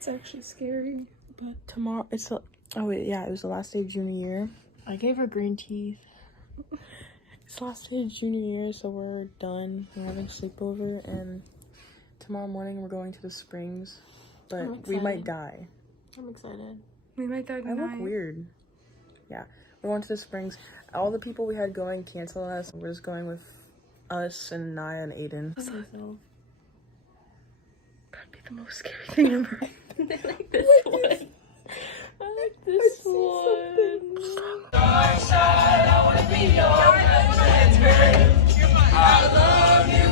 It's actually scary, but tomorrow it's the, oh wait, yeah, it was the last day of junior year. I gave her green teeth. It's the last day of junior year, so we're done. We're having sleepover, and tomorrow morning we're going to the Springs, but we might die. I'm excited. We might die tonight. I look weird. Yeah, we're going to the Springs. All the people we had going canceled us. We're just going with us and Naya and Aiden. That'd be the most scary thing ever. I like this one. I like this one. Dark side, I wanna be your best friend. I love you.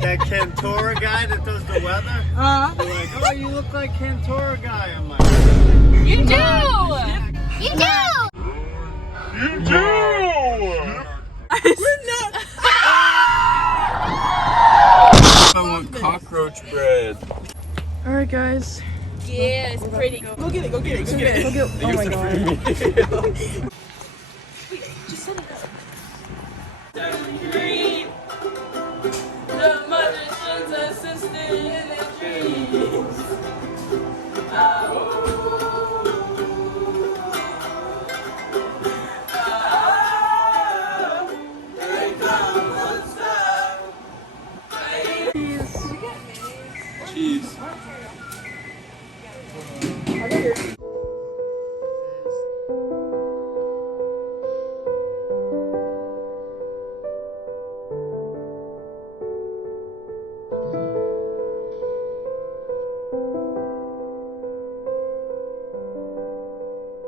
That Cantora guy that does the weather? They're like, oh, you look like Cantora guy. I'm like, You do! You do! you do! We're not. I want cockroach bread. Alright, guys. Yeah, it's pretty. Go get it, go get it, go get it. Go get it. Oh my god. Just set it up. Dream. The mother sends her sister in a dream. Cheese.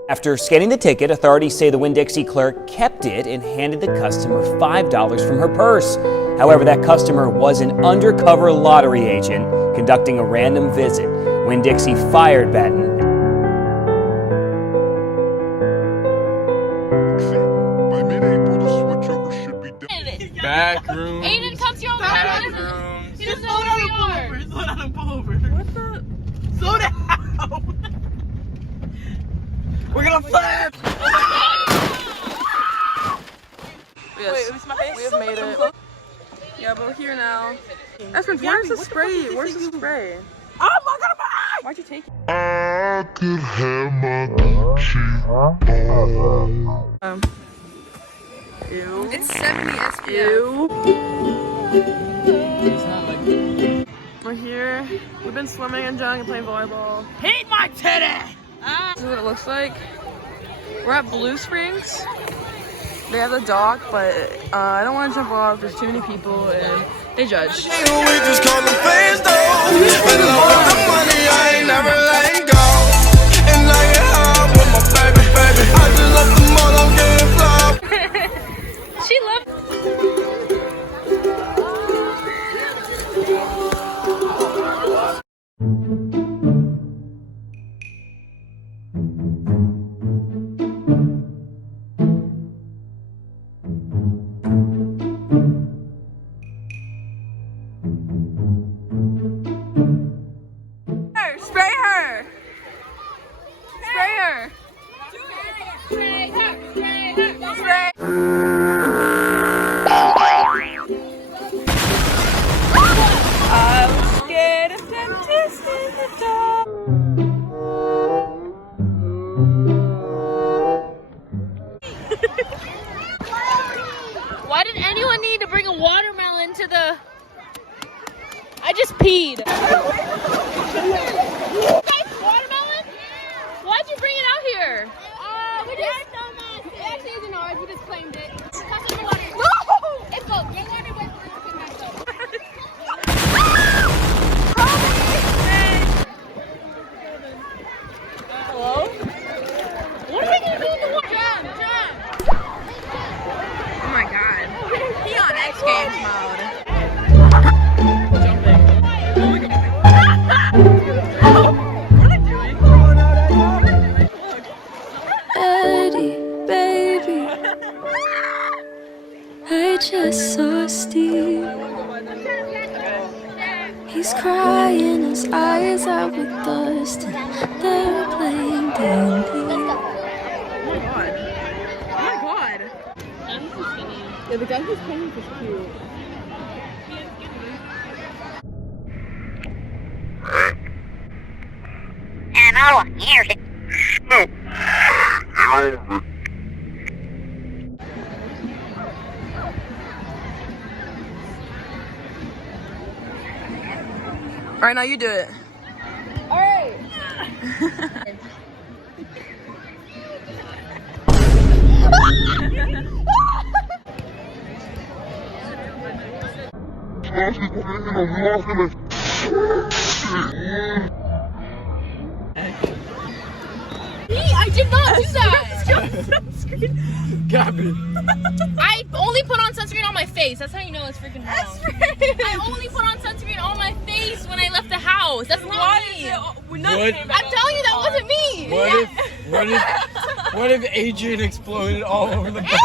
After scanning the ticket, authorities say the Winn-Dixie clerk kept it and handed the customer $5 from her purse. However, that customer was an undercover lottery agent conducting a random visit. Winn-Dixie fired Batten. Back room. Aiden, come to your back room. He doesn't know where we are. Slow down and pull over. What the? Slow down. We're gonna flip! Yes. Wait, my face? We have made it. Yeah, but we're here now. Esprin, where's the spray? Where's the spray? Oh my god, my eye! Why'd you take it? I could have my Gucci on. Ew. It's 70 SPF. Ew. We're here. We've been swimming and jumping and playing volleyball. Hate my titty! This is what it looks like. We're at Blue Springs. They have the dock, but I don't want to jump off. There's too many people and they judge. She loved. Spray her! Spray her! Spray her! Spray her! Spray! I'm scared of dentist in the dark. Why did anyone need to bring a watermelon to the... I just peed. Guys, watermelon? Why'd you bring it out here? We just so much. It actually isn't ours. We just claimed it. No! It's both. Your water was in my soul. Hello? What are we gonna do in the water? Jump! Oh my god. He on X Games mode. Eddie, baby, I just saw Steve. He's crying, his eyes out with dust, and they're playing D&D. Oh my god. Oh my god. Yeah, the guy who's playing is cute. All right, now you do it. All right. I did not do that. Gabby. I only put on sunscreen on my face. That's how you know it's freaking wrong. I only put on sunscreen on my face when I left the house. That's not me. What? I'm telling you, that wasn't me. What if Adrian exploded all over the back?